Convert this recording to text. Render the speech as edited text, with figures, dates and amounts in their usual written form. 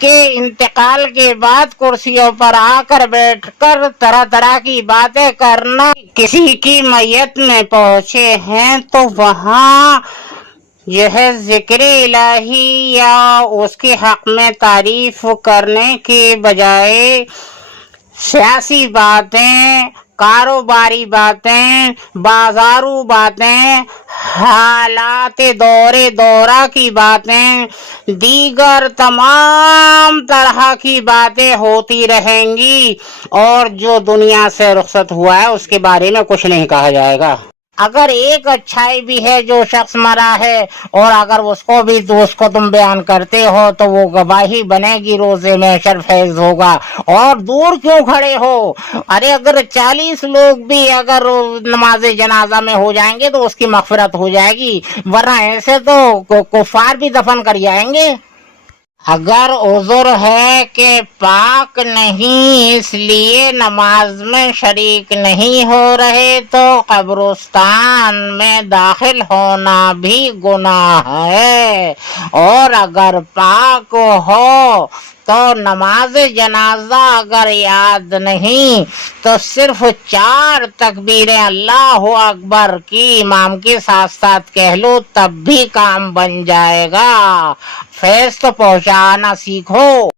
کے انتقال کے بعد کرسیوں پر آ کر بیٹھ کر طرح طرح کی باتیں کرنا، کسی کی میت میں پہنچے ہیں تو وہاں یہ ذکر الہی یا اس کے حق میں تعریف کرنے کے بجائے سیاسی باتیں، کاروباری باتیں، بازارو باتیں، حالات دورہ کی باتیں، دیگر تمام طرح کی باتیں ہوتی رہیں گی، اور جو دنیا سے رخصت ہوا ہے اس کے بارے میں کچھ نہیں کہا جائے گا۔ اگر ایک اچھائی بھی ہے جو شخص مرا ہے اور اگر اس کو تم بیان کرتے ہو تو وہ گواہی بنے گی، روز محشر فیض ہوگا۔ اور دور کیوں کھڑے ہو؟ ارے اگر 40 لوگ بھی اگر نماز جنازہ میں ہو جائیں گے تو اس کی مغفرت ہو جائے گی، ورنہ ایسے تو کفار بھی دفن کر جائیں گے۔ اگر عذر ہے کہ پاک نہیں اس لیے نماز میں شریک نہیں ہو رہے تو قبرستان میں داخل ہونا بھی گناہ ہے، اور اگر پاک ہو تو نماز جنازہ اگر یاد نہیں تو صرف 4 تکبیریں اللہ اکبر کی امام کے ساتھ ساتھ کہہ لو، تب بھی کام بن جائے گا۔ فیض تو پہنچانا سیکھو۔